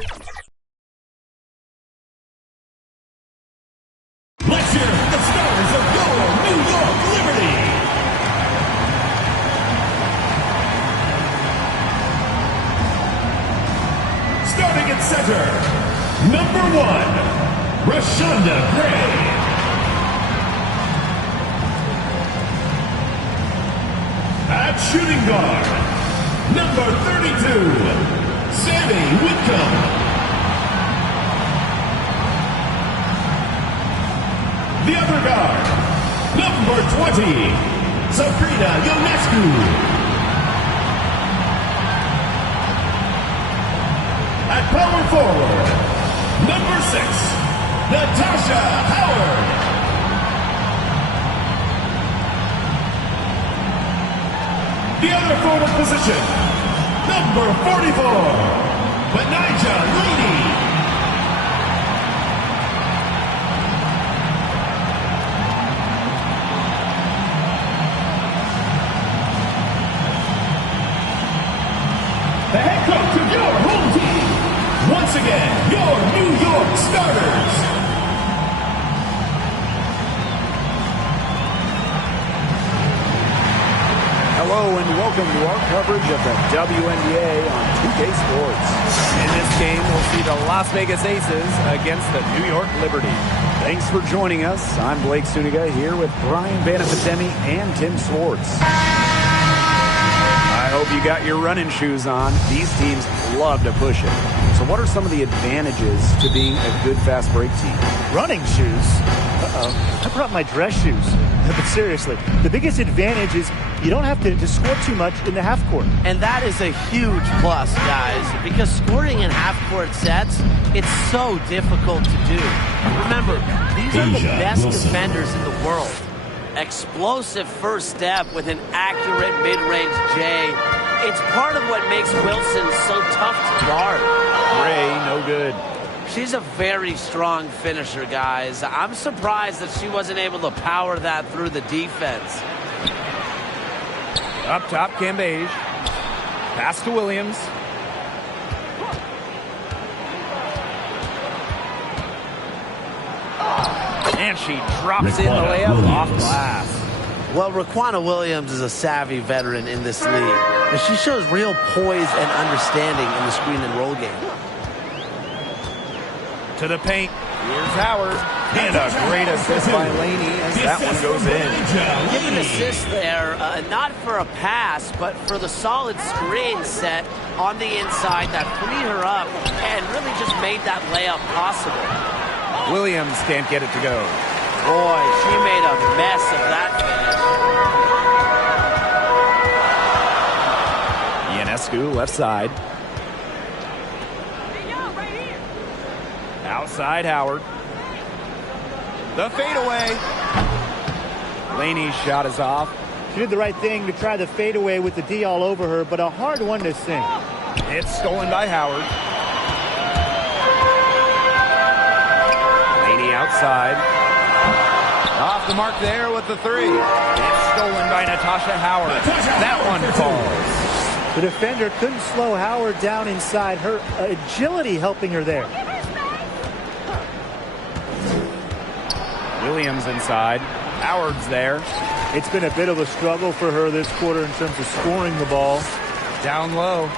Let's hear the stars of your New York Liberty. Starting at center, number 1, Rashonda Gray. At shooting guard, number 32, Sammy Whitcomb. The other guard, number 20, Sabrina Ionescu. At power forward, number 6, Natasha Howard. The other forward position, number 44, Benija Laney. The head coach of your home team. Once again, your New York Starters. Hello and welcome to our coverage of the WNBA on 2K Sports. In this game, we'll see the Las Vegas Aces against the New York Liberty. Thanks for joining us. I'm Blake Suniga here with Brian Banafitemi and Tim Swartz. I hope you got your running shoes on. These teams love to push it. So what are some of the advantages to being a good fast break team? Running shoes? Uh-oh. I brought my dress shoes. But seriously, the biggest advantage is you don't have to score too much in the half court. And that is a huge plus, guys, because scoring in half-court sets, it's so difficult to do. Remember, these are the best defenders in the world. Explosive first step with an accurate mid-range J. It's part of what makes Wilson so tough to guard. Gray, no good. She's a very strong finisher, guys. I'm surprised that she wasn't able to power that through the defense. Up top, Cambage. Pass to Williams. And she drops in the layup off glass. Well, Raquana Williams is a savvy veteran in this league, and she shows real poise and understanding in the screen and roll game. To the paint. Here's Howard. And a great assist by Laney as that one goes in. Give an assist there, not for a pass, but for the solid screen set on the inside that freed her up and really just made that layup possible. Williams can't get it to go. Boy, she made a mess of that finish. Ionescu, left side. Outside Howard. The fadeaway. Laney's shot is off. She did the right thing to try the fadeaway with the D all over her, but a hard one to sink. It's stolen by Howard. Laney outside. Off the mark there with the three. It's stolen by Natasha Howard. That one falls. The defender couldn't slow Howard down inside. Her agility helping her there. Williams inside. Howard's there. It's been a bit of a struggle for her this quarter in terms of scoring the ball. Down low.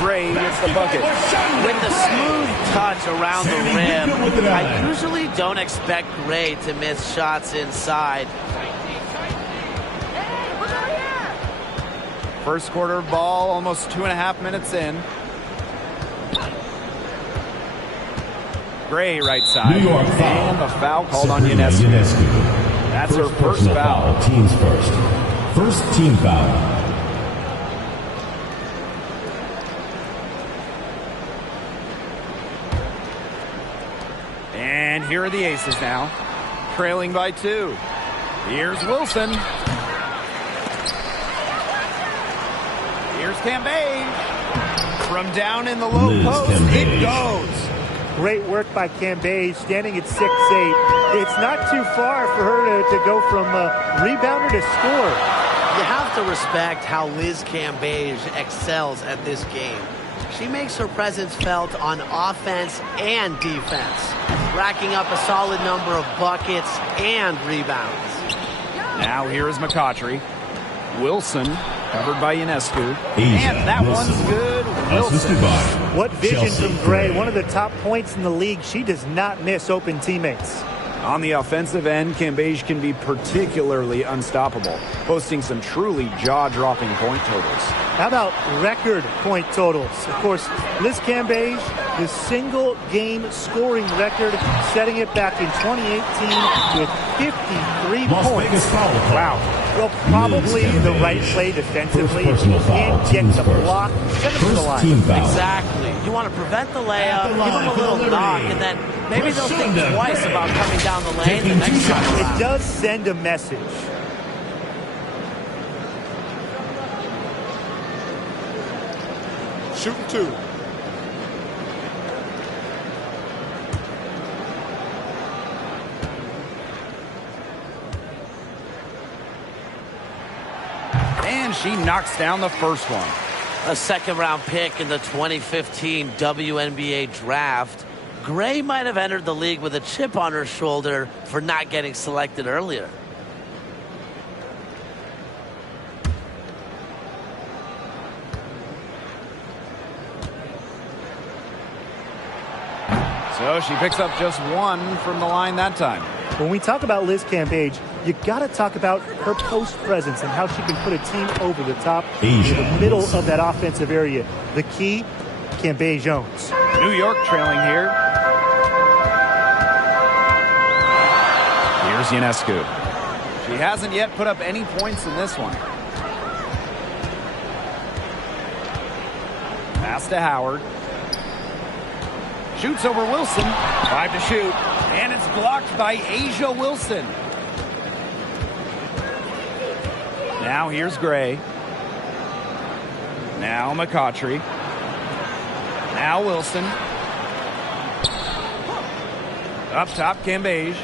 Gray gets the bucket. With the smooth touch around the rim, I usually don't expect Gray to miss shots inside. First quarter ball, almost 2.5 minutes in. Gray right side. New York foul. And a foul called on Ionescu. That's her first foul. Teams first. First team foul. And here are the Aces now, trailing by 2. Here's Wilson. Here's Cambage. From down in the low post, it goes. Great work by Cambage, standing at 6'8". It's not too far for her to go from rebounder to score. You have to respect how Liz Cambage excels at this game. she makes her presence felt on offense and defense, racking up a solid number of buckets and rebounds. Now here is McCautry. Wilson, covered by Ionescu. And that one's good. Wilson. What vision from Gray. One of the top points in the league. She does not miss open teammates. On the offensive end, Cambage can be particularly unstoppable, posting some truly jaw-dropping point totals. How about record point totals? Of course, Liz Cambage, the single-game scoring record, setting it back in 2018 with 53 points. Wow. Well, probably the right play defensively. And get the block, send them to the line. Exactly. You want to prevent the layup, give them a little knock, and then maybe they'll think twice about coming down the lane the next time around. It does send a message. Shooting 2. And she knocks down the first one. A second-round pick in the 2015 WNBA draft. Gray might have entered the league with a chip on her shoulder for not getting selected earlier. So she picks up just one from the line that time. When we talk about Liz Cambage, you got to talk about her post presence and how she can put a team over the top in the middle of that offensive area. The key, Cambage owns. New York trailing here. Here's Ionescu. She hasn't yet put up any points in this one. Pass to Howard. Shoots over Wilson. 5 to shoot. And it's blocked by Asia Wilson. Now here's Gray. Now McCautry. Now Wilson. Up top, Cambage.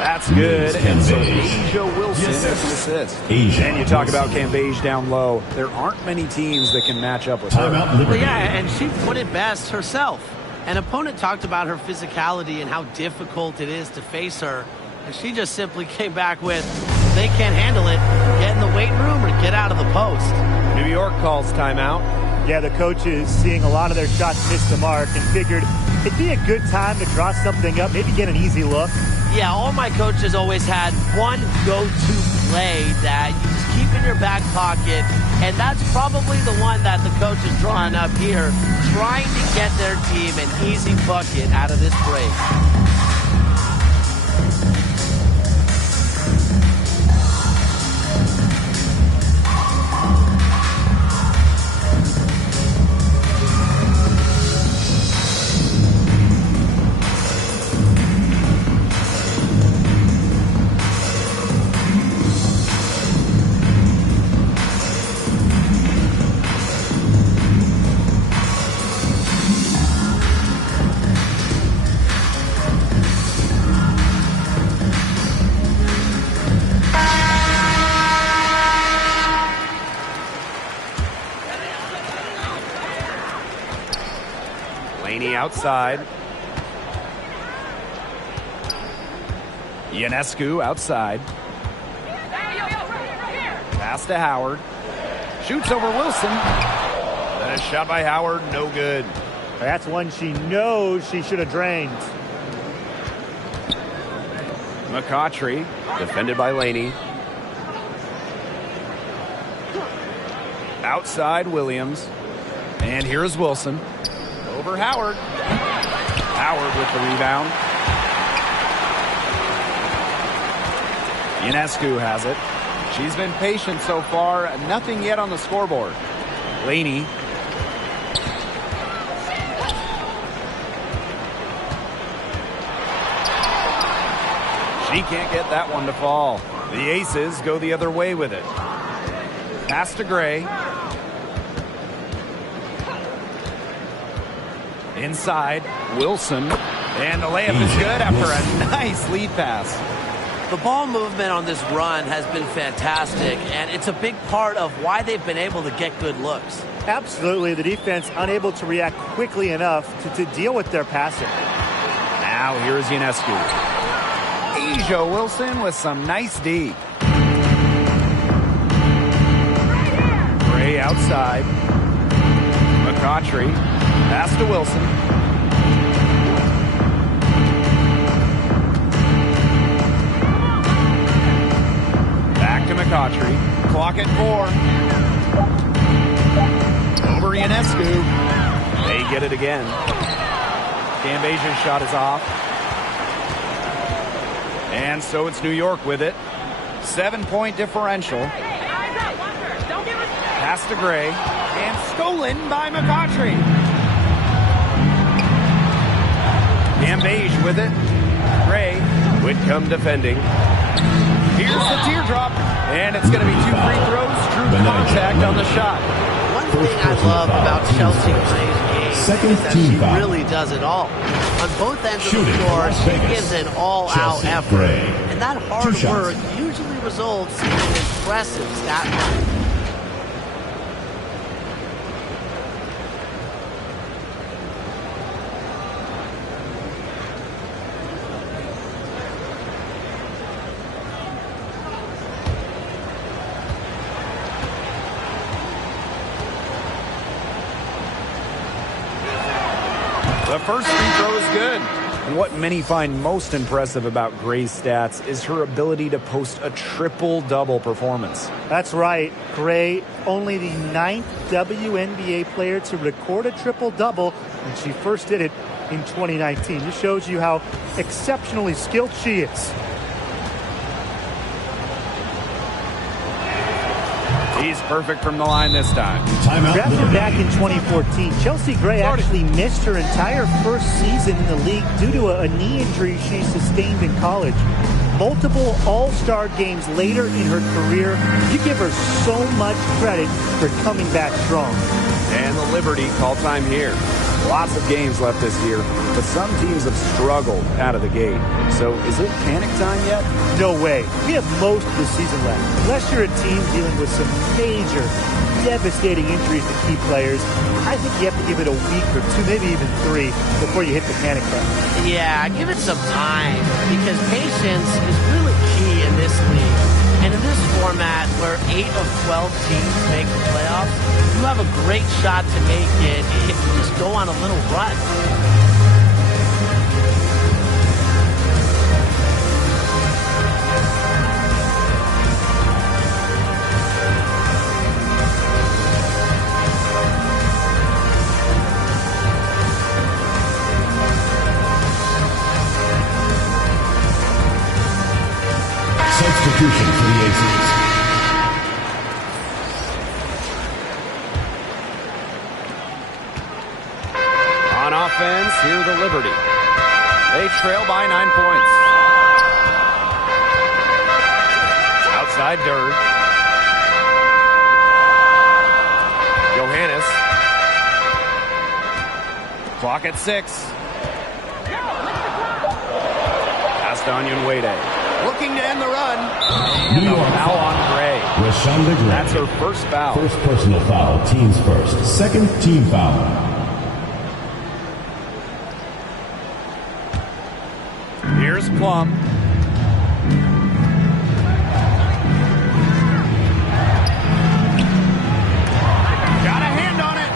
That's good. And so Asia Wilson is the assist. And you talk about Cambage down low. There aren't many teams that can match up with her. Well, yeah, and she put it best herself. An opponent talked about her physicality and how difficult it is to face her. And she just simply came back with, if they can't handle it, get in the weight room or get out of the post. New York calls timeout. Yeah, the coach is seeing a lot of their shots miss the mark and figured it'd be a good time to draw something up, maybe get an easy look. Yeah, all my coaches always had one go-to play that you just keep in your back pocket, and that's probably the one that the coach is drawing up here, trying to get their team an easy bucket out of this break. Outside. Ionescu outside. Pass to Howard. Shoots over Wilson. And a shot by Howard, no good. That's one she knows she should have drained. McCautry, defended by Laney. Outside Williams. And here's Wilson. Over Howard. Howard with the rebound. Ionescu has it. She's been patient so far. Nothing yet on the scoreboard. Laney. She can't get that one to fall. The Aces go the other way with it. Pass to Gray. Inside, Wilson. And the layup is good after a nice lead pass. The ball movement on this run has been fantastic, and it's a big part of why they've been able to get good looks. Absolutely. The defense unable to react quickly enough to deal with their passing. Now here's Ionescu. Asia Wilson with some nice D. Gray outside. McCautry. Pass to Wilson. Back to McCautry. Clock at 4. Over Ionescu. They get it again. Cambazia's shot is off. And so it's New York with it. 7-point differential. Pass to Gray. And stolen by McCautry. Cambage with it. Gray. Whitcomb defending. Here's the teardrop. And it's going to be 2 free throws. True contact on the shot. One thing I love about Chelsea Gray's game is that she really does it all. On both ends of the floor, she gives an all-out effort. And that hard work usually results in an impressive stat line. The first free throw is good. And what many find most impressive about Gray's stats is her ability to post a triple-double performance. That's right. Gray, only the 9th WNBA player to record a triple-double, and she first did it in 2019. This shows you how exceptionally skilled she is. He's perfect from the line this time. Drafted back in 2014, Chelsea Gray actually missed her entire first season in the league due to a knee injury she sustained in college. Multiple all-star games later in her career, you give her so much credit for coming back strong. And the Liberty call time here. Lots of games left this year, but some teams have struggled out of the gate. So is it panic time yet? No way. We have most of the season left. Unless you're a team dealing with some major, devastating injuries to key players, I think you have to give it a week or 2, maybe even 3, before you hit the panic button. Yeah, give it some time, because patience is really key in this league. And in this format, where 8 of 12 teams make the playoffs, you have a great shot to make it if you just go on a little run. Substitution for the Aces. On offense, here the Liberty. They trail by 9 points. Outside Durr. Johannes. Clock at 6. Pass to Onion Wade. Looking to end the run. And New York foul on Gray. Rashonda Gray. That's her first foul. First personal foul, teams first. Second team foul. Here's Plum. Got a hand on it.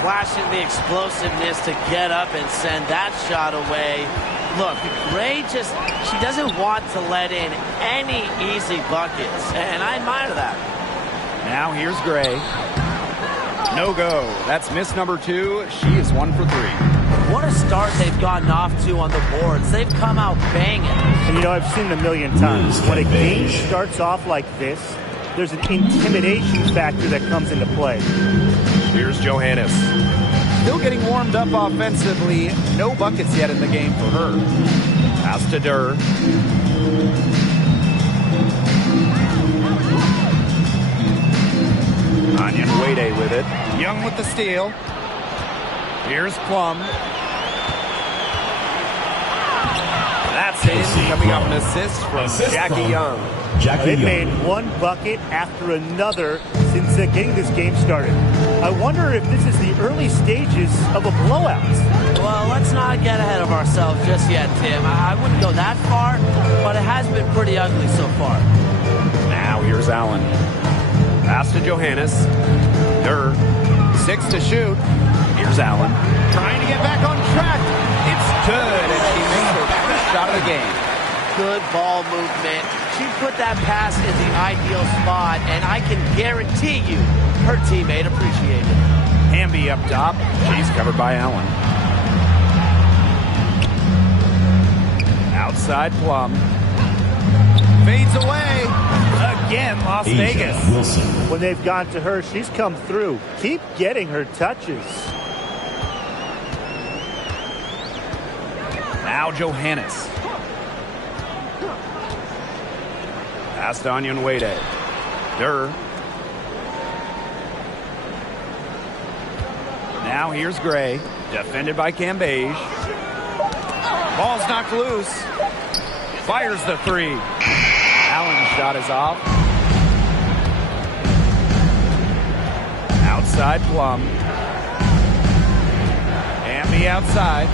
Flashing the explosiveness to get up and send that shot away. Look, Gray she doesn't want to let in any easy buckets, and I admire that. Now here's Gray. No go. That's miss number 2. She is 1 for 3. What a start they've gotten off to on the boards. They've come out banging. And you know, I've seen it a million times. When a game starts off like this, there's an intimidation factor that comes into play. Here's Johannes. Still getting warmed up offensively. No buckets yet in the game for her. Pass to Durr. Onion Wade with it. Young with the steal. Here's Plum. That's in, coming off an assist from Jackie Young. They made one bucket after another since getting this game started. I wonder if this is the early stages of a blowout. Well, let's not get ahead of ourselves just yet, Tim. I wouldn't go that far, but it has been pretty ugly so far. Now here's Allen. Pass to Johannes. Durr. 6 to shoot. Here's Allen. Trying to get back on track. It's good, and she makes her first shot of the game. Good ball movement. She put that pass in the ideal spot, and I can guarantee you her teammate appreciated it. Hamby up top. She's covered by Allen. Outside Plum. Fades away. Again, Las Vegas. When they've gone to her, she's come through. Keep getting her touches. Now Johannes. Pass to Onyenwere. Durr. Now here's Gray. Defended by Cambage. Ball's knocked loose. Fires the three. Allen's shot is off. Outside Plum. Hamby outside.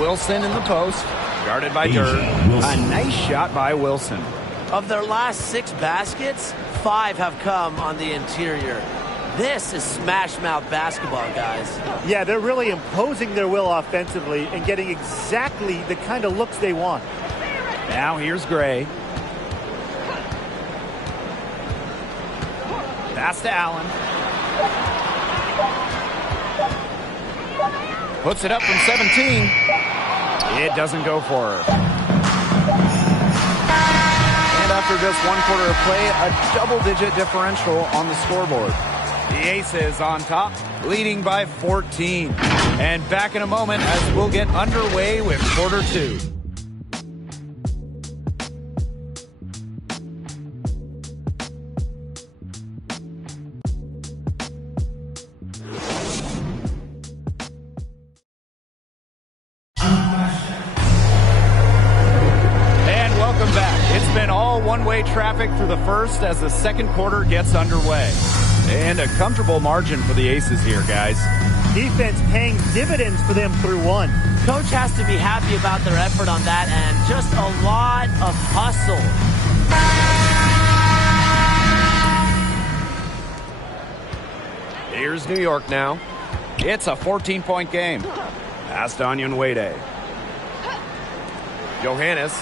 Wilson in the post. Guarded by Durr. A nice shot by Wilson. Of their last 6 baskets, 5 have come on the interior. This is smash-mouth basketball, guys. Yeah, they're really imposing their will offensively and getting exactly the kind of looks they want. Now here's Gray. Pass to Allen. Puts it up from 17. It doesn't go for her. And after just 1 quarter of play, a double-digit differential on the scoreboard. The Aces on top, leading by 14. And back in a moment as we'll get underway with quarter 2. And welcome back. It's been all one-way traffic through the first as the second quarter gets underway. And a comfortable margin for the Aces here, guys. Defense paying dividends for them through 1. Coach has to be happy about their effort on that end. Just a lot of hustle. Here's New York now. It's a 14-point game. Pass to Onyenwere. Johannes.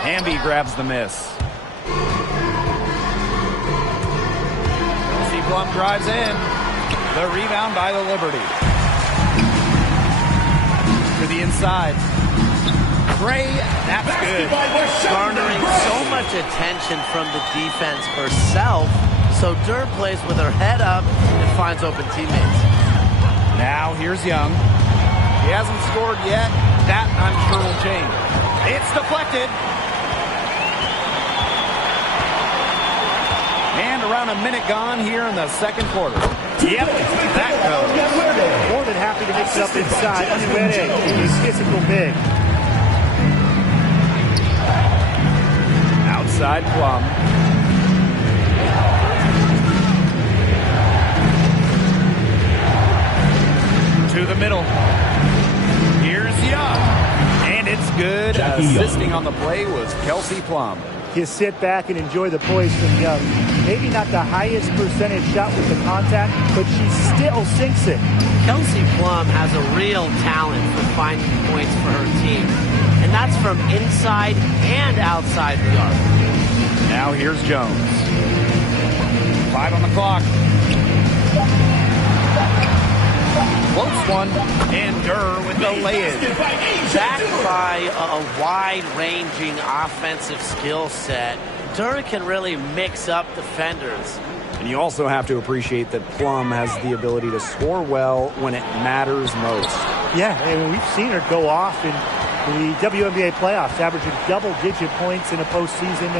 Hamby grabs the miss. Kelsey Plum drives in. The rebound by the Liberty. To the inside. Gray, that's good. Garnering so much attention from the defense herself, so Durr plays with her head up and finds open teammates. Now here's Young. He hasn't scored yet. That, I'm sure, will change. It's deflected. And around a minute gone here in the second quarter. Yep, that goes. More than happy to mix it up inside. Onyenwere, he's physical big. Outside Plum. To the middle. Here's Young. And it's good. Assisting on the play was Kelsey Plum. You sit back and enjoy the poise from Young. Maybe not the highest percentage shot with the contact, but she still sinks it. Kelsey Plum has a real talent for finding points for her team. And that's from inside and outside the arc. Now here's Jones. 5 on the clock. Floats one. And Durr with the lay-in. Backed by a wide-ranging offensive skill set, Durr can really mix up defenders. And you also have to appreciate that Plum has the ability to score well when it matters most. Yeah, and we've seen her go off in the WNBA playoffs, averaging double-digit points in a postseason.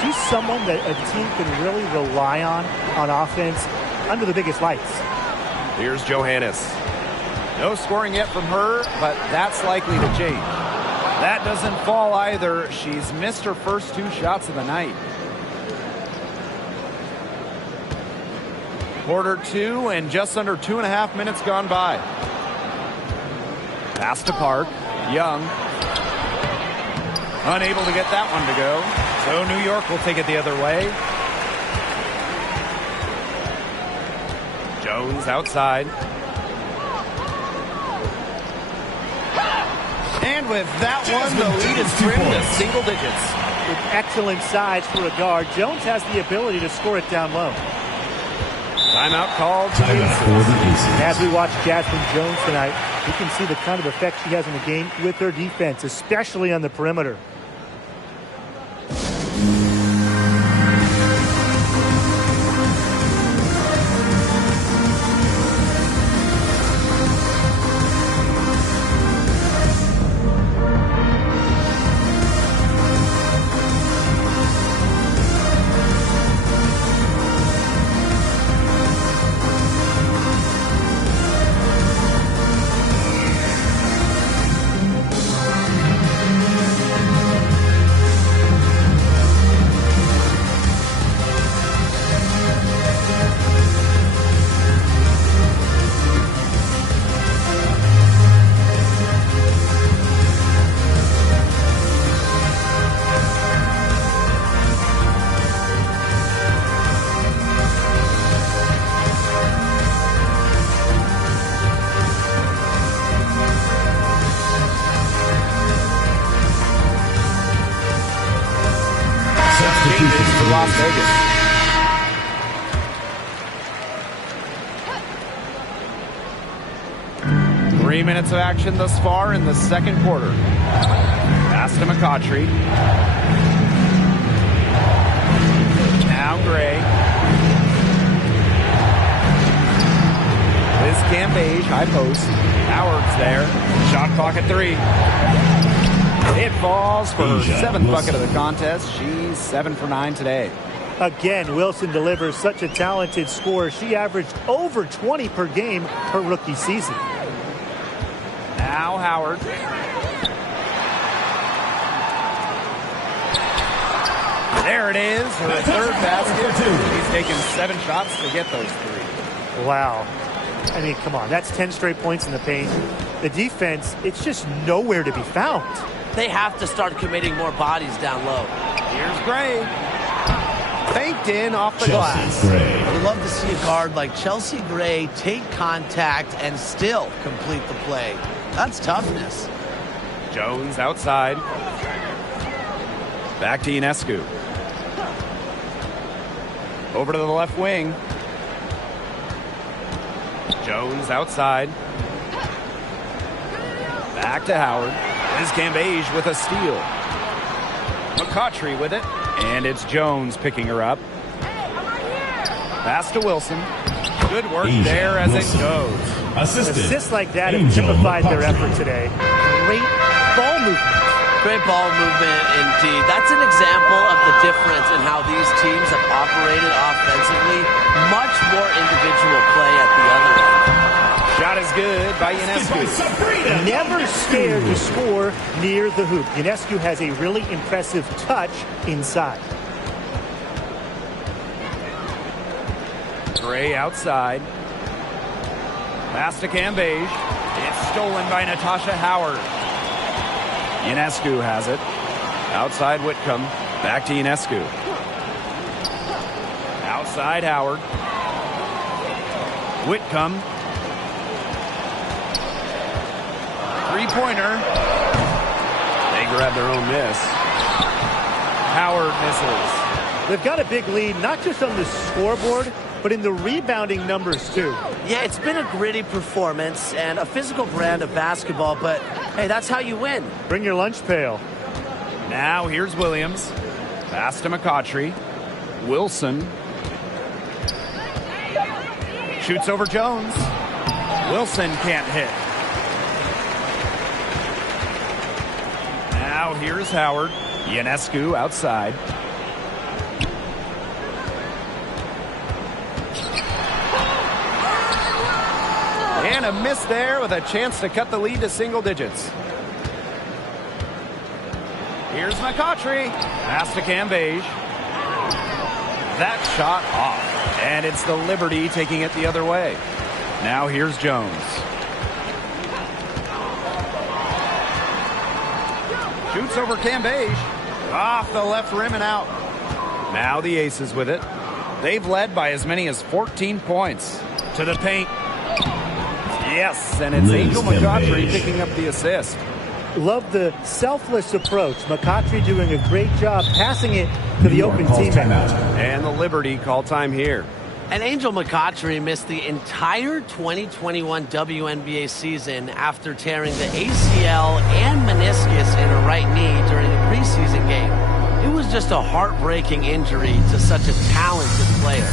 She's someone that a team can really rely on offense under the biggest lights. Here's Johannes. No scoring yet from her, but that's likely to change. That doesn't fall either. She's missed her first 2 shots of the night. Quarter 2 and just under 2.5 minutes gone by. Pass to Park. Young. Unable to get that one to go. So New York will take it the other way. Jones outside. And with that one, the lead is trimmed to single digits. With excellent size for a guard, Jones has the ability to score it down low. Timeout called. As we watch Jasmine Jones tonight, we can see the kind of effect she has in the game with her defense, especially on the perimeter. For Las Vegas. Three minutes of action thus far in the second quarter. Pass to McCautry. Now Gray. Liz Cambage, high post. Howard's there. Shot clock at 3. It falls for her 7th bucket of the contest. She's 7 for 9 today. Again, Wilson delivers such a talented scorer. She averaged over 20 per game her rookie season. Now Howard. There it is, her 3rd basket. She's taken 7 shots to get those 3. Wow. I mean, come on. That's 10 straight points in the paint. The defense, it's just nowhere to be found. They have to start committing more bodies down low. Here's Gray. Faked in off the glass. I'd love to see a guard like Chelsea Gray take contact and still complete the play. That's toughness. Jones outside. Back to Ionescu. Over to the left wing. Jones outside. Back to Howard. Liz Cambage with a steal. McCautry with it. And it's Jones picking her up. Pass to Wilson. Good work there as it goes. Assists like that have typified their effort today. Great ball movement. Great ball movement indeed. That's an example of the difference in how these teams have operated offensively. Much more individual play at the other end. Shot is good by Ionescu. Never scared to score near the hoop. Ionescu has a really impressive touch inside. Gray outside. Pass to Cambage. It's stolen by Natasha Howard. Ionescu has it. Outside Whitcomb. Back to Ionescu. Outside Howard. Whitcomb. Three-pointer. They grab their own miss. Howard misses. They've got a big lead, not just on the scoreboard, but in the rebounding numbers, too. Yeah, it's been a gritty performance and a physical brand of basketball, but, hey, that's how you win. Bring your lunch pail. Now here's Williams. Pass to McCautry. Wilson. Shoots over Jones. Wilson can't hit. Now here's Howard. Ionescu outside. And a miss there with a chance to cut the lead to single digits. Here's McCautry. Pass to Cambage. That shot off. And it's the Liberty taking it the other way. Now here's Jones. Shoots over Cambage. Off the left rim and out. Now the Aces with it. They've led by as many as 14 points. To the paint. Yes, and it's Angel McCautry picking up the assist. Love the selfless approach. McCautry doing a great job passing it to the open teammate. And the Liberty call time here. And Angel McCautry missed the entire 2021 WNBA season after tearing the ACL and meniscus in her right knee during a preseason game. It was just a heartbreaking injury to such a talented player.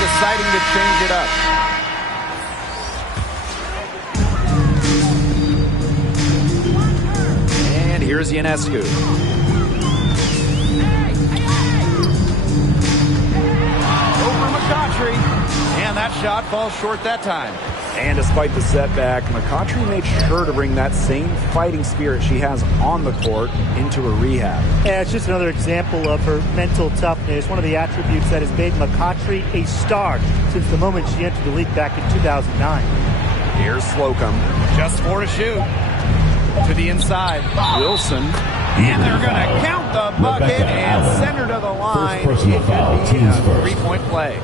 Deciding to change it up. And here's Ionescu. Over McCautry. And that shot falls short that time. And despite the setback, McCautry made sure to bring that same fighting spirit she has on the court into her rehab. Yeah, it's just another example of her mental toughness, one of the attributes that has made McCautry a star since the moment she entered the league back in 2009. Here's Slocum, just 4 to shoot. To the inside, Wilson. And they're going to count the bucket and send her to the line. It could be a three-point play.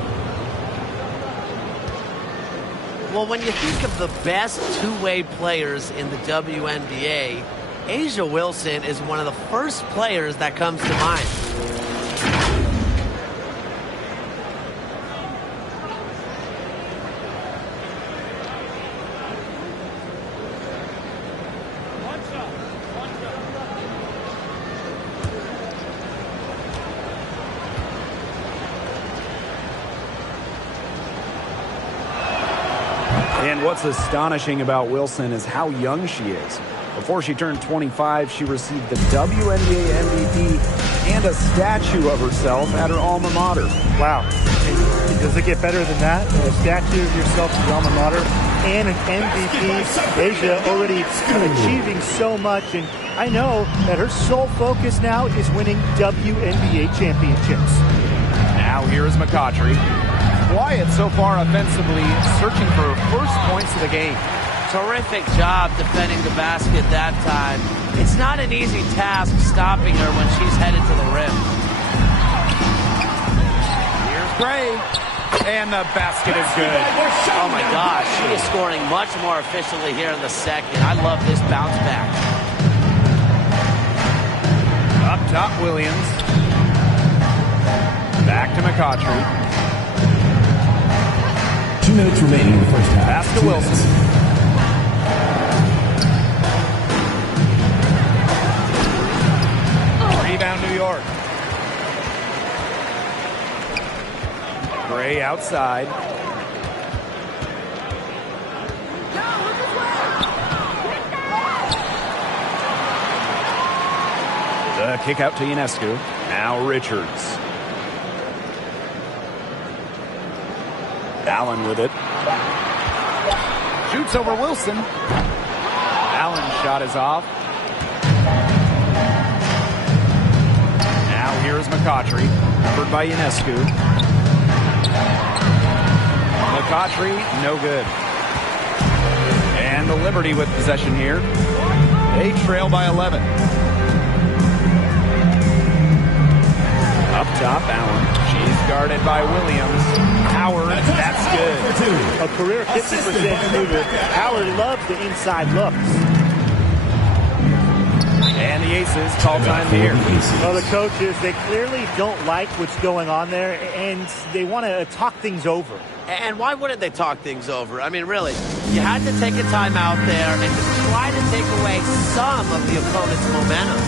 Well, when you think of the best two-way players in the WNBA, A'ja Wilson is one of the first players that comes to mind. And what's astonishing about Wilson is how young she is. Before she turned 25, she received the WNBA MVP and a statue of herself at her alma mater. Wow. Does it get better than that? A statue of yourself at your alma mater and an MVP. A'ja already achieving so much, and I know that her sole focus now is winning WNBA championships. Now here's McCautry. Quiet so far offensively, searching for her first points of the game. Terrific job defending the basket that time. It's not an easy task stopping her when she's headed to the rim. Here's Gray. And the basket is good. Oh my gosh, she is scoring much more efficiently here in the second. I love this bounce back. Up top, Williams. Back to McCautry. 2 minutes remaining in the first half. Pass to Wilson. Rebound, New York. Gray outside. The kick out to Ionescu. Now Richards. Allen with it. Shoots over Wilson. Allen's shot is off. Now here's McCautry. Covered by Ionescu. McCautry, no good. And the Liberty with possession here. They trail by 11. Up top, Allen. She's guarded by Williams. Howard, that's good. A career 50% shooter. Howard loves the inside looks. And the Aces call time here. Well, the coaches, they clearly don't like what's going on there, and they want to talk things over. And why wouldn't they talk things over? I mean, really, you had to take a time out there and just try to take away some of the opponent's momentum.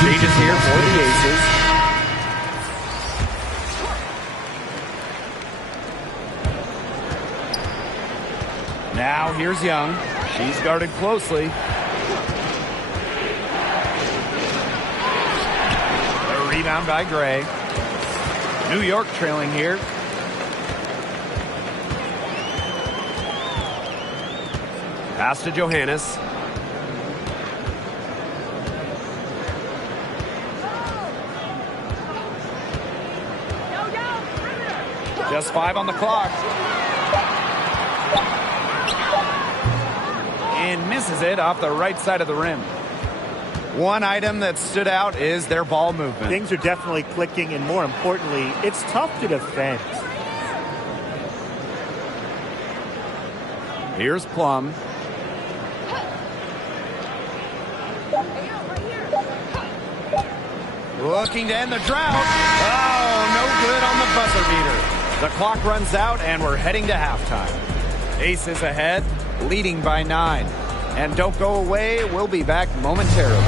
Changes here for the Aces. Now here's Young. She's guarded closely. A rebound by Gray. New York trailing here. Pass to Johannes. Just 5 on the clock. And misses it off the right side of the rim. One item that stood out is their ball movement. Things are definitely clicking, and more importantly, it's tough to defend. Here's Plum. Looking to end the drought. Oh, no good on the buzzer beater. The clock runs out, and we're heading to halftime. Aces ahead, leading by 9. And don't go away, we'll be back momentarily.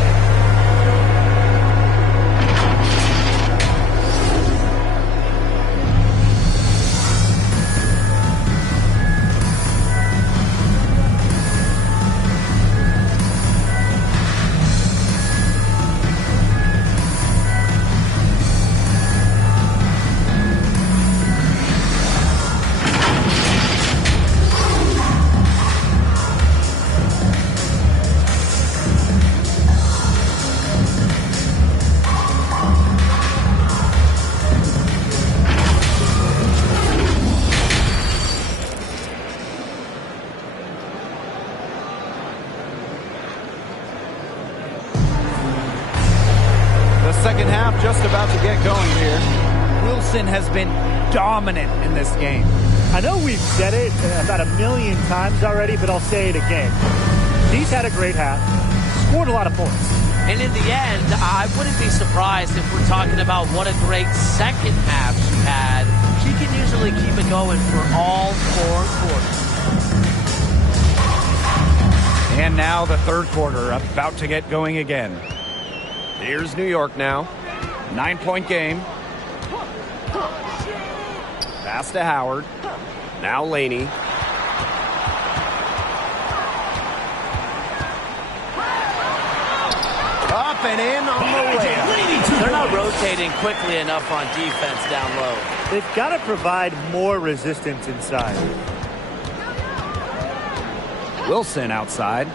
Second half just about to get going here. Wilson has been dominant in this game. I know we've said it about 1,000,000 times already, but I'll say it again. He's had a great half, scored a lot of points. And in the end, I wouldn't be surprised if we're talking about what a great second half she had. She can usually keep it going for all 4 quarters. And now the third quarter about to get going again. Here's New York now. 9-point game. Pass to Howard. Now Laney. Up and in on the layup. They're not rotating quickly enough on defense down low. They've got to provide more resistance inside. Wilson outside.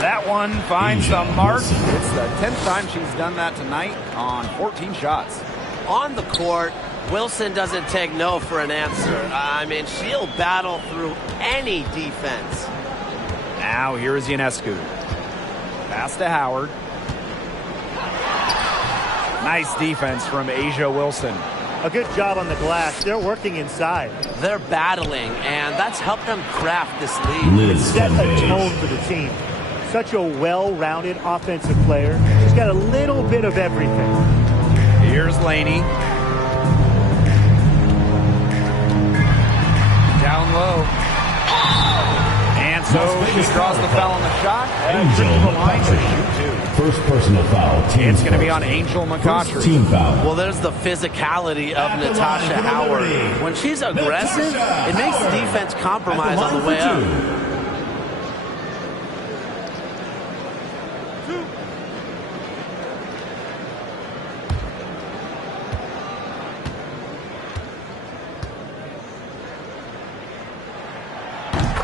That one finds the mark. It's the 10th time she's done that tonight on 14 shots. On the court, Wilson doesn't take no for an answer. I mean, she'll battle through any defense. Now here's Ionescu. Pass to Howard. Nice defense from Asia Wilson. A good job on the glass. They're working inside. They're battling, and that's helped them craft this lead. It's set a tone for the team. Such a well-rounded offensive player. She's got a little bit of everything. Here's Laney. Down low. And so she draws the foul on the shot. First personal foul. It's going to be on Angel McCautry. Team foul. Well, there's the physicality of Natasha Howard. When she's aggressive, it makes the defense compromise on the way up.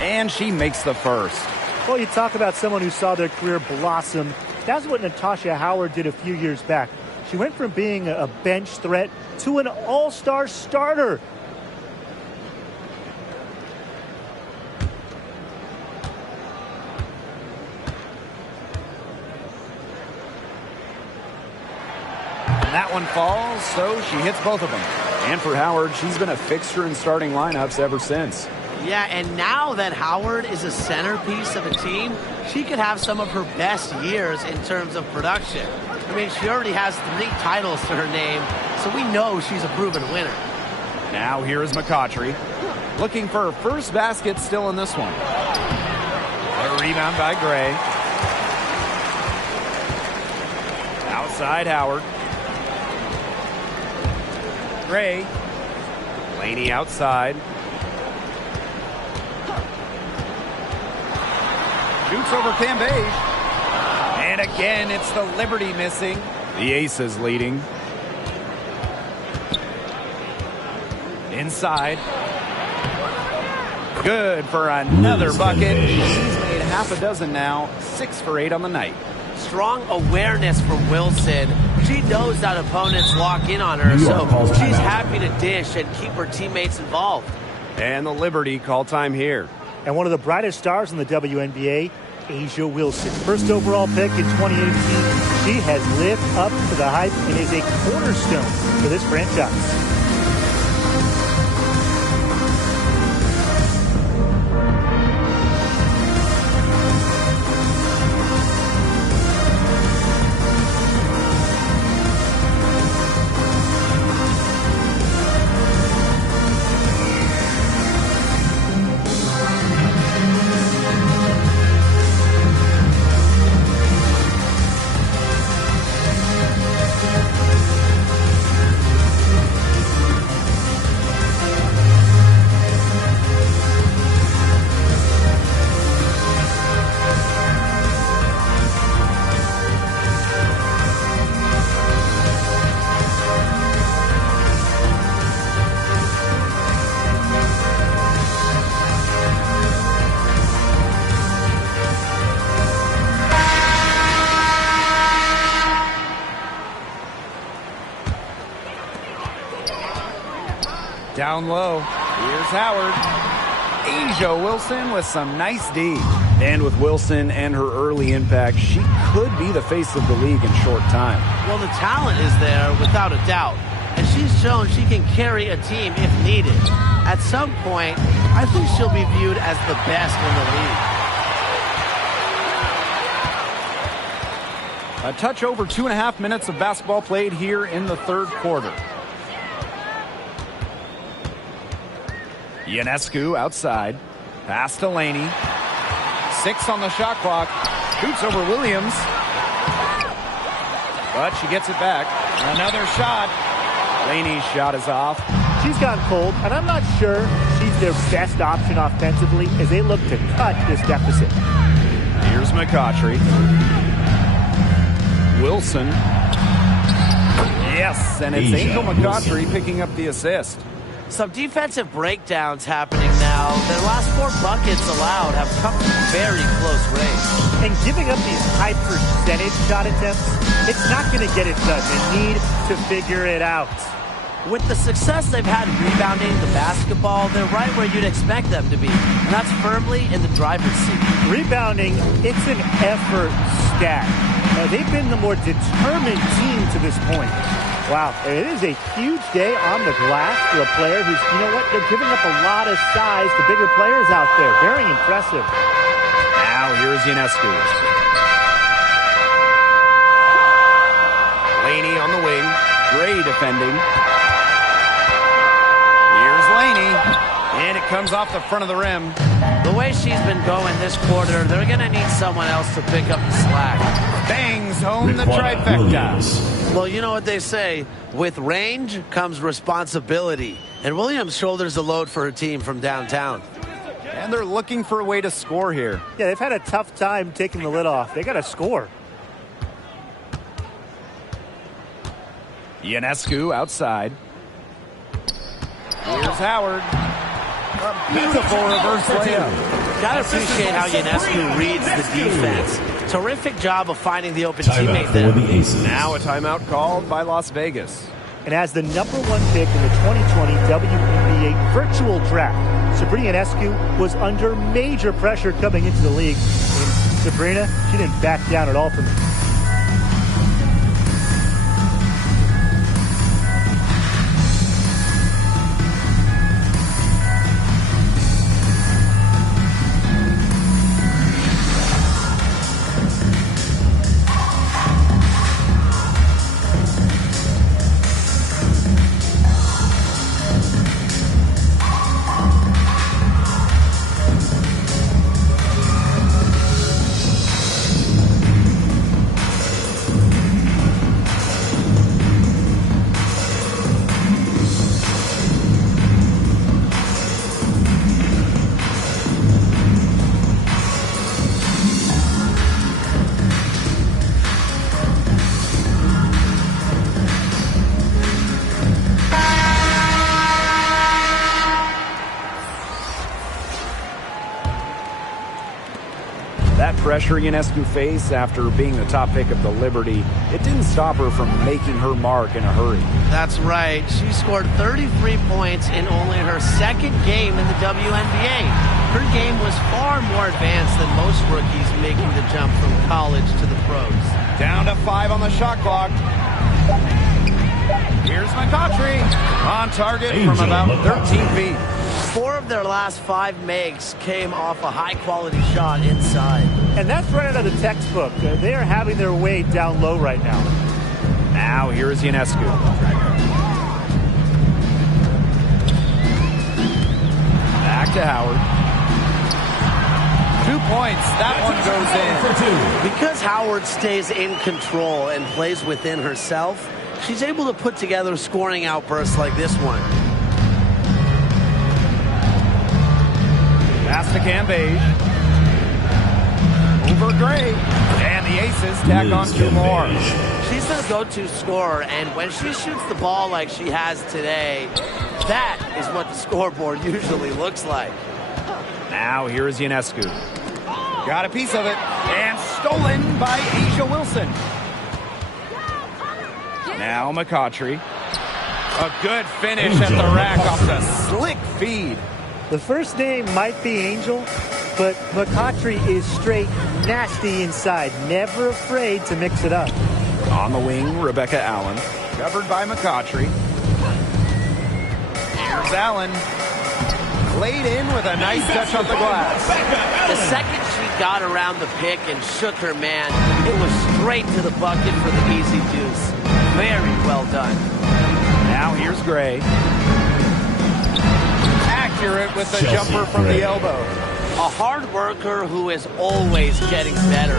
And she makes the first. Well, you talk about someone who saw their career blossom. That's what Natasha Howard did a few years back. She went from being a bench threat to an all-star starter. And that one falls, so she hits both of them. And for Howard, she's been a fixture in starting lineups ever since. Yeah, and now that Howard is a centerpiece of a team, she could have some of her best years in terms of production. I mean, she already has 3 titles to her name, so we know she's a proven winner. Now here's McCautry. Looking for her first basket still in this one. A rebound by Gray. Outside Howard. Gray. Laney outside. Shoots over Cambage. And again, it's the Liberty missing. The Aces leading. Inside. Good for another bucket. She's made half a dozen now. 6 for 8 on the night. Strong awareness for Wilson. She knows that opponents lock in on her, so she's happy to dish and keep her teammates involved. And the Liberty call time here. And one of the brightest stars in the WNBA, A'ja Wilson. First overall pick in 2018. She has lived up to the hype and is a cornerstone for this franchise. Down low, here's Howard. A'ja Wilson with some nice D. And with Wilson and her early impact, she could be the face of the league in short time. Well, the talent is there without a doubt. And she's shown she can carry a team if needed. At some point, I think she'll be viewed as the best in the league. A touch over 2.5 minutes of basketball played here in the third quarter. Ionescu outside. Pass to Laney. 6 on the shot clock. Shoots over Williams. But she gets it back. Another shot. Laney's shot is off. She's gotten cold, and I'm not sure she's their best option offensively as they look to cut this deficit. Here's McCautry. Wilson. Yes, and it's Angel McCautry picking up the assist. Some defensive breakdowns happening now. Their last 4 buckets allowed have come from very close range. And giving up these high percentage shot attempts, it's not going to get it done. They need to figure it out. With the success they've had rebounding the basketball, they're right where you'd expect them to be. And that's firmly in the driver's seat. Rebounding, it's an effort stat. They've been the more determined team to this point. Wow, it is a huge day on the glass for a player who's, you know what, they're giving up a lot of size to bigger players out there. Very impressive. Now here's Ionescu. Laney on the wing. Gray defending. Here's Laney. And it comes off the front of the rim. The way she's been going this quarter, they're going to need someone else to pick up the slack. Bangs home the trifecta. Well, you know what they say. With range comes responsibility. And Williams shoulders the load for her team from downtown. And they're looking for a way to score here. Yeah, they've had a tough time taking the lid off. They got to score. Ionescu outside. Here's Howard. A beautiful reverse layup. Gotta appreciate how Ionescu reads the defense. Terrific job of finding the open teammate there. Now a timeout called by Las Vegas. And as the #1 pick in the 2020 WNBA virtual draft, Sabrina Ionescu was under major pressure coming into the league. And Sabrina, she didn't back down at all from it. Pressure Ionescu faced after being the top pick of the Liberty, it didn't stop her from making her mark in a hurry. That's right. She scored 33 points in only her second game in the WNBA. Her game was far more advanced than most rookies making the jump from college to the pros. Down to 5 on the shot clock. Here's McCautry on target from about 13 feet. 4 of their last 5 makes came off a high-quality shot inside. And that's right out of the textbook. They are having their way down low right now. Now here's Ionescu. Back to Howard. 2 points. That one goes in. Because Howard stays in control and plays within herself, she's able to put together scoring outbursts like this one. Pass to Cambage. Over Gray. And the Aces tack on 2 more. She's their go-to scorer, and when she shoots the ball like she has today, that is what the scoreboard usually looks like. Now here is Ionescu. Got a piece of it. And stolen by Asia Wilson. Now McCautry. A good finish at the rack off the slick feed. The first name might be Angel, but McCautry is straight nasty inside. Never afraid to mix it up. On the wing, Rebecca Allen. Covered by McCautry. Here's Allen. Laid in with a nice touch off the glass. The second she got around the pick and shook her man, it was straight to the bucket for the easy deuce. Very well done. Now here's Gray. Accurate with the jumper from the elbow. A hard worker who is always getting better.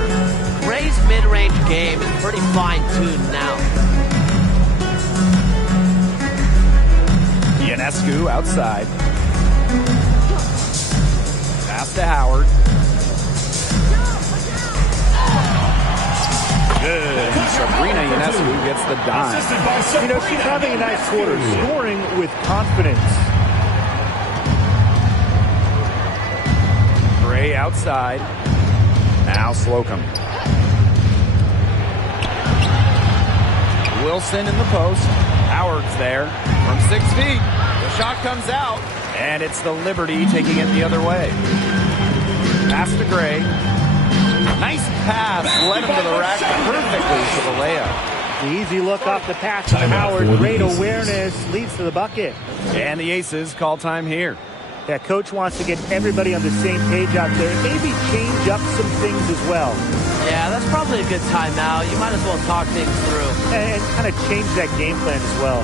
Gray's mid-range game is pretty fine-tuned now. Ionescu outside. Pass to Howard. Good. Sabrina Ionescu gets the dime. You know, she's having a nice quarter, scoring with confidence. Gray outside. Now Slocum. Wilson in the post. Howard's there from 6 feet. The shot comes out, and it's the Liberty taking it the other way. Pass to Gray. Nice pass, led him to the rack perfectly for the layup. The easy look off the pass to Howard. Great awareness, leads to the bucket. And the Aces call time here. Yeah, coach wants to get everybody on the same page out there. Maybe change up some things as well. Yeah, that's probably a good timeout. You might as well talk things through. And kind of change that game plan as well.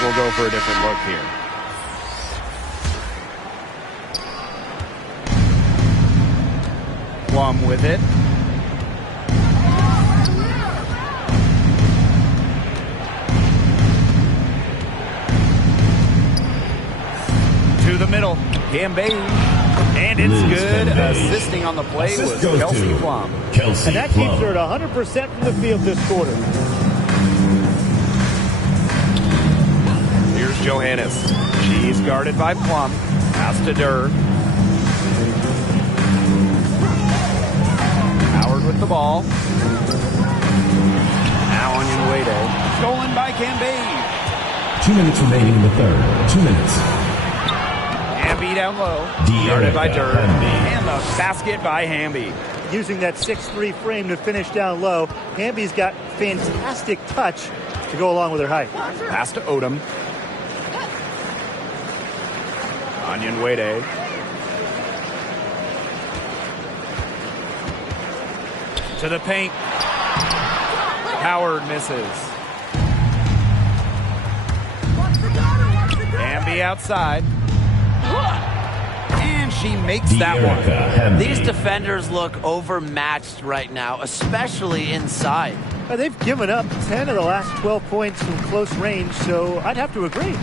We'll go for a different look here. Plum with it. To the middle. Cambage. And it's good. Assisting on the play was Kelsey Plum. And that keeps her at 100% from the field this quarter. Johannes. She's guarded by Plum. Pass to Durr. Howard with the ball. Now on Unuede. Stolen by Cambage. 2 minutes remaining in the third. 2 minutes. Hamby down low. Guarded by Durr. And the basket by Hamby. Using that 6'3" frame to finish down low. Hamby's got fantastic touch to go along with her height. Pass to Odom. Unuede. To the paint. Howard misses. Hamby outside. And she makes that one. These defenders look overmatched right now, especially inside. They've given up 10 of the last 12 points from close range, so I'd have to agree.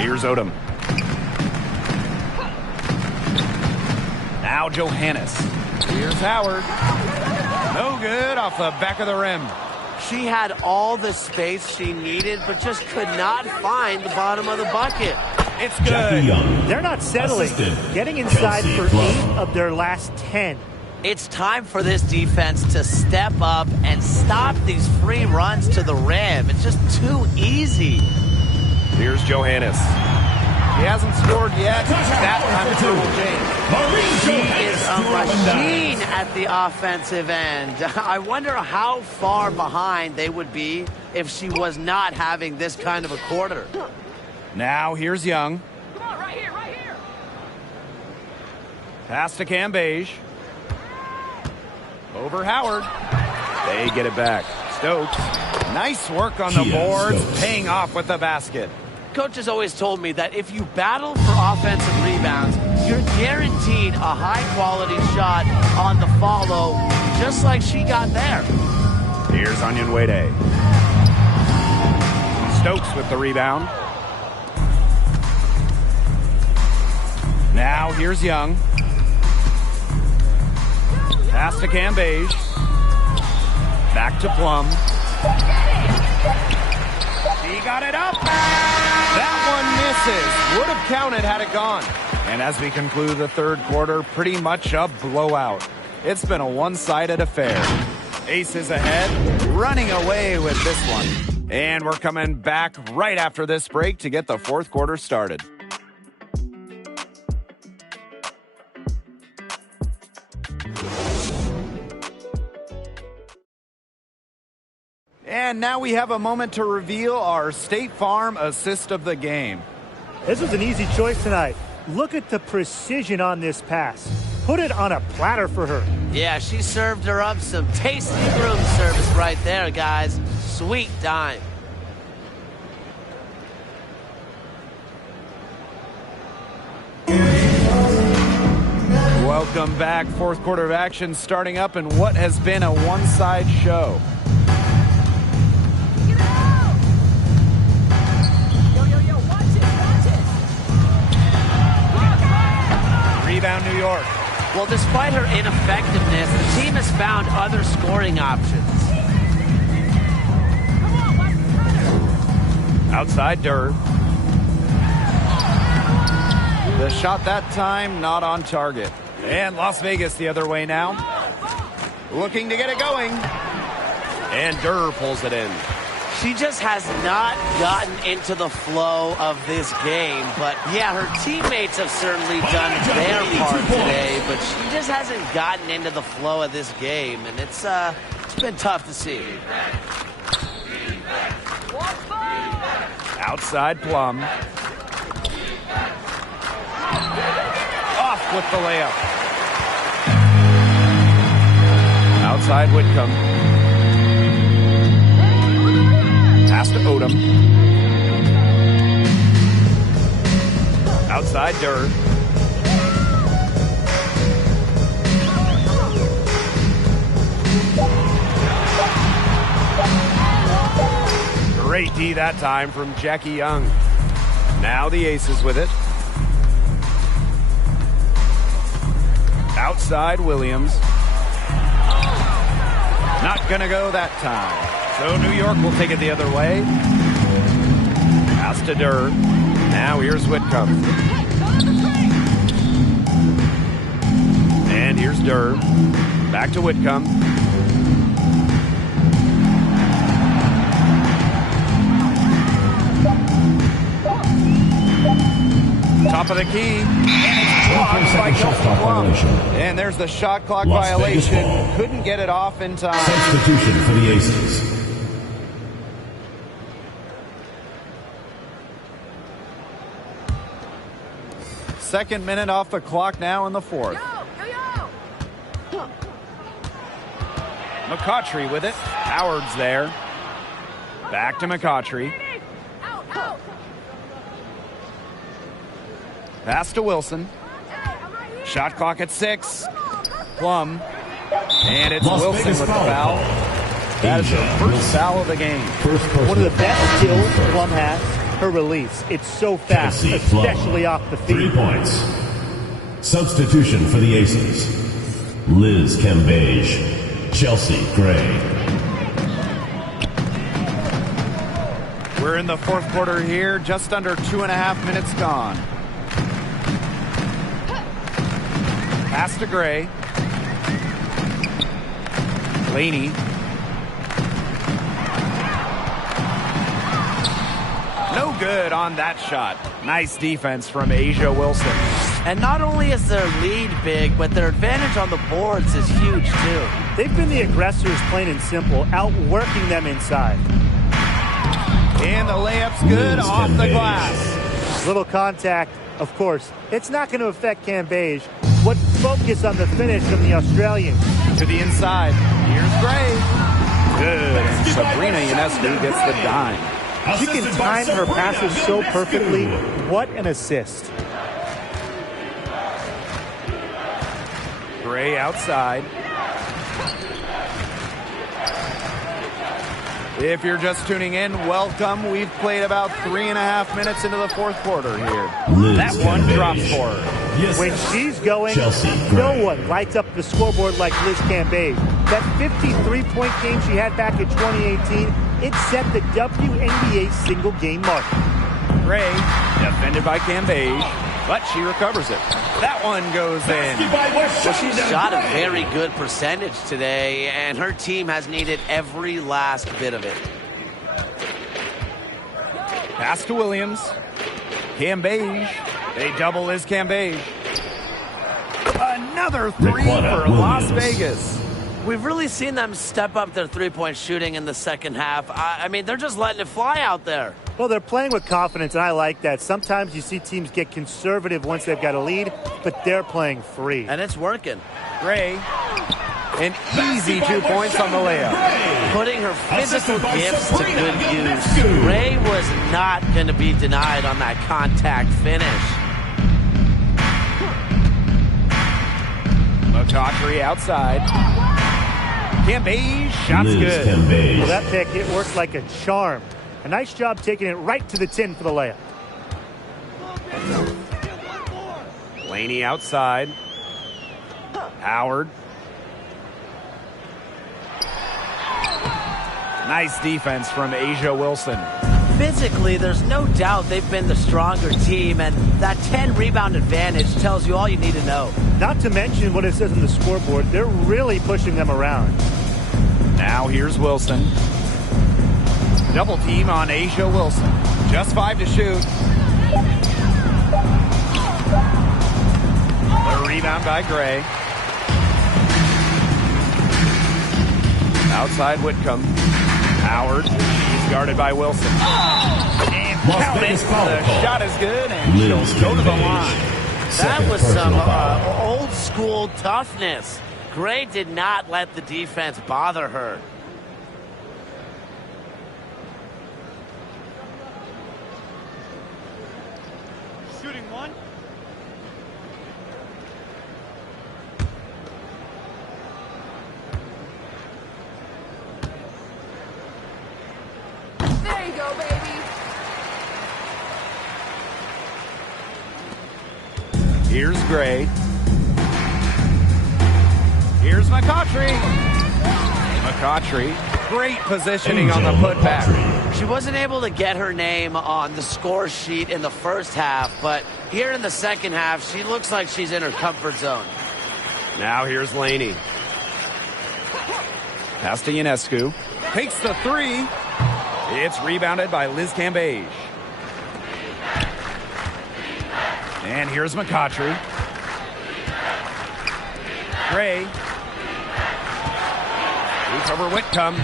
Here's Odom. Now Johannes. Here's Howard. No good off the back of the rim. She had all the space she needed, but just could not find the bottom of the bucket. It's good. They're not settling. Getting inside for 8 of their last 10. It's time for this defense to step up and stop these free runs to the rim. It's just too easy. Here's Johannes. He hasn't scored yet. That time it's Triple J. She is a machine at the offensive end. I wonder how far behind they would be if she was not having this kind of a quarter. Now here's Young. Come on, right here, right here. Pass to Cambage. Over Howard. They get it back. Stokes. Nice work on the boards, paying off with the basket. Coach has always told me that if you battle for offensive rebounds, you're guaranteed a high-quality shot on the follow, just like she got there. Here's Unuede. Stokes with the rebound. Now here's Young. Pass to Cambage. Back to Plum. He got it up. That one misses. Would have counted had it gone. And as we conclude the third quarter, pretty much a blowout. It's been a one-sided affair. Aces ahead, running away with this one. And we're coming back right after this break to get the fourth quarter started. And now we have a moment to reveal our State Farm assist of the game. This was an easy choice tonight. Look at the precision on this pass. Put it on a platter for her. Yeah, she served her up some tasty room service right there, guys. Sweet dime. Welcome back. Fourth quarter of action starting up in what has been a one-side show. Rebound New York. Well, despite her ineffectiveness, the team has found other scoring options. Outside Durr. The shot that time not on target. And Las Vegas the other way now. Looking to get it going. And Durr pulls it in. She just has not gotten into the flow of this game. But, yeah, her teammates have certainly done their part today. But she just hasn't gotten into the flow of this game. And it's been tough to see. Outside Plum. Off with the layup. Outside Whitcomb. Pass to Odom. Outside Durr. Great D that time from Jackie Young. Now the Aces with it. Outside Williams. Not gonna go that time. So New York will take it the other way. Pass to Durr. Now here's Whitcomb. And here's Durr. Back to Whitcomb. Top of the key. And there's the shot clock violation. Couldn't get it off in time. Substitution for the Aces. Second minute off the clock now in the fourth. McCautry with it. Howard's there. Back to McCautry. Pass to Wilson. Shot clock at 6. Plum. And it's Wilson with the foul. That is the first foul of the game. One of the best skills Plum has, her release. It's so fast, especially off the feet. 3 points. Substitution for the Aces. Liz Cambage, Chelsea Gray. We're in the fourth quarter here. Just under 2.5 minutes gone. Pass to Gray. Laney. No good on that shot. Nice defense from Asia Wilson. And not only is their lead big, but their advantage on the boards is huge, too. They've been the aggressors, plain and simple, outworking them inside. And the layup's good off the glass. Little contact, of course. It's not going to affect Cambage. What focus on the finish from the Australians. To the inside. Here's Gray. Good. And Sabrina Ionescu gets the dime. She can time her passes so perfectly. What an assist. Gray outside. If you're just tuning in, welcome. We've played about 3.5 minutes into the fourth quarter here. That one drops for her. When she's going, no one lights up the scoreboard like Liz Cambage. That 53-point game she had back in 2018, it set the WNBA single game mark. Gray, defended by Cambage, but she recovers it. That one goes in. Well, she's shot a very good percentage today, and her team has needed every last bit of it. Pass to Williams. Cambage. They double Liz Cambage. Another three for Las Vegas. We've really seen them step up their three-point shooting in the second half. I mean, they're just letting it fly out there. Well, they're playing with confidence, and I like that. Sometimes you see teams get conservative once they've got a lead, but they're playing free. And it's working. Gray, an easy 2 points on the layup. Putting her physical gifts to good use. Gray was not going to be denied on that contact finish. McCautry outside. Cambage, shots good. Well, that pick, it worked like a charm. A nice job taking it right to the tin for the layup. Laney outside. Howard. Nice defense from Asia Wilson. Physically, there's no doubt they've been the stronger team, and that 10-rebound advantage tells you all you need to know. Not to mention what it says on the scoreboard, they're really pushing them around. Now here's Wilson. Double team on Asia Wilson. Just 5 to shoot. The rebound by Gray. Outside Whitcomb. Howard. He's guarded by Wilson. And count it. The shot is good, and she'll go to the line. That was some old school toughness. Gray did not let the defense bother her. Shooting one. There you go, baby. Here's Gray. Here's McCautry. McCautry, great positioning on the putback. She wasn't able to get her name on the score sheet in the first half, but here in the second half, she looks like she's in her comfort zone. Now here's Laney. Pass to Ionescu. Takes the three. It's rebounded by Liz Cambage. And here's McCautry. Gray. Over Whitcomb.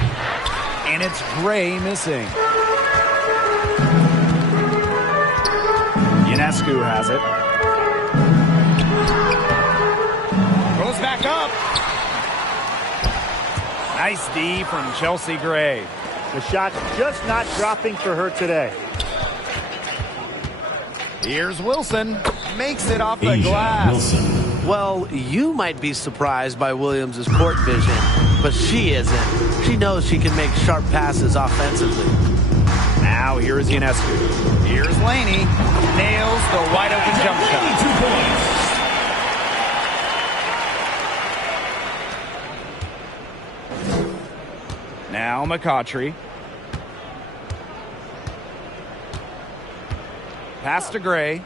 And it's Gray missing. Ionescu has it. Goes back up. Nice D from Chelsea Gray. The shot's just not dropping for her today. Here's Wilson. Makes it off the glass. Wilson. Well, you might be surprised by Williams' court vision, but she isn't. She knows she can make sharp passes offensively. Now here's Ionescu. Here's Laney. Nails the wide open jump shot. 2 points. Now McCautry. Pass to Gray.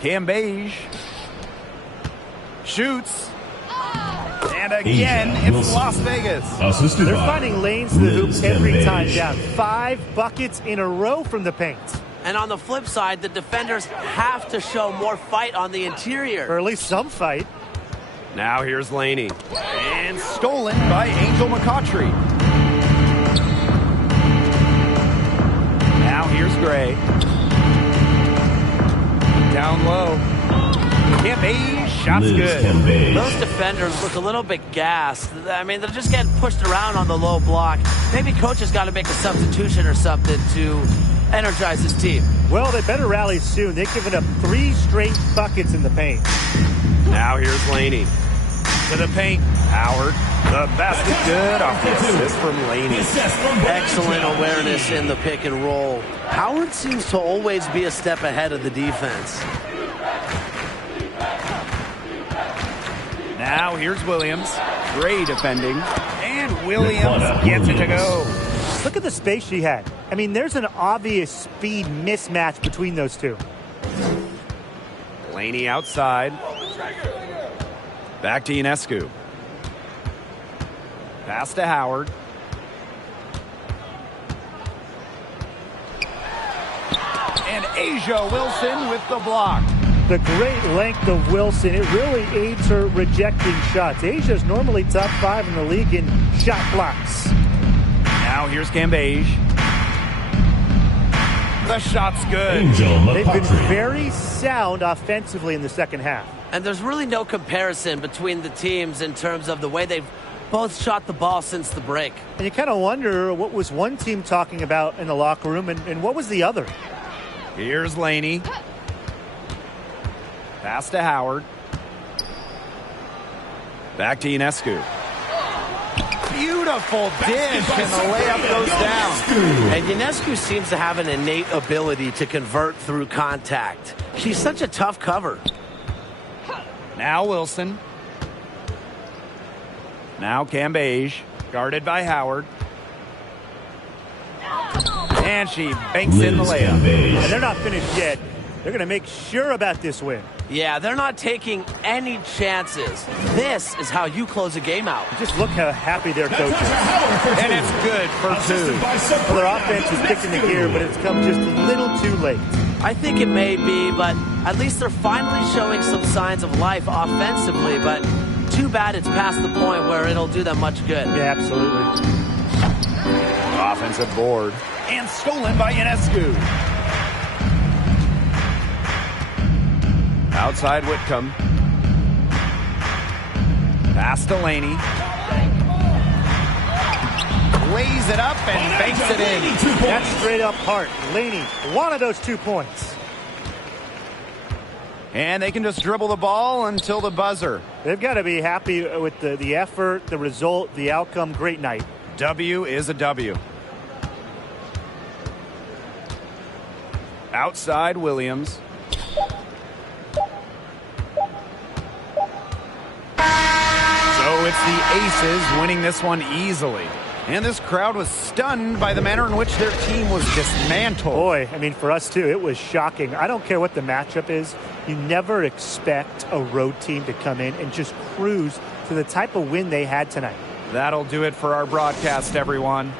Cambage. Shoots. And again, it's Las Vegas. They're finding lanes to the hoop every time down. 5 buckets in a row from the paint. And on the flip side, the defenders have to show more fight on the interior. Or at least some fight. Now here's Laney. And stolen by Angel McCautry. Now here's Gray. Down low. Cambage, shots good. Those defenders look a little bit gassed. I mean, they're just getting pushed around on the low block. Maybe coach has got to make a substitution or something to energize his team. Well, they better rally soon. They've given up 3 straight buckets in the paint. Now here's Laney. To the paint. Howard. The basket good off the assist from Laney. Excellent awareness in the pick and roll. Howard seems to always be a step ahead of the defense. Now here's Williams. Gray defending. And Williams gets it to go. Look at the space she had. I mean, there's an obvious speed mismatch between those two. Laney outside. Back to Ionescu. Pass to Howard. And Asia Wilson with the block. The great length of Wilson, it really aids her rejecting shots. Asia's normally top 5 in the league in shot blocks. Now here's Cambage. The shot's good. They've been very sound offensively in the second half. And there's really no comparison between the teams in terms of the way they've both shot the ball since the break. And you kind of wonder what was one team talking about in the locker room and what was the other. Here's Laney. Pass to Howard. Back to Ionescu. Beautiful dish, and the layup goes down. And Ionescu seems to have an innate ability to convert through contact. She's such a tough cover. Now Wilson. Now Cambage, guarded by Howard. And she banks in the layup. And they're not finished yet. They're going to make sure about this win. Yeah, they're not taking any chances. This is how you close a game out. Just look how happy their coach is. And it's good for two. Well, their offense is kicking the gear, but it's come just a little too late. I think it may be, but at least they're finally showing some signs of life offensively. But too bad it's past the point where it'll do them much good. Yeah, absolutely. Offensive board. And stolen by Ionescu. Outside Whitcomb. Pass to Laney. Lays it up and banks it in. That's straight up heart. Laney, one of those 2 points. And they can just dribble the ball until the buzzer. They've got to be happy with the effort, the result, the outcome. Great night. W is a W. Outside Williams. So it's the Aces winning this one easily. And this crowd was stunned by the manner in which their team was dismantled. Boy, I mean, for us too, it was shocking. I don't care what the matchup is. You never expect a road team to come in and just cruise to the type of win they had tonight. That'll do it for our broadcast, everyone.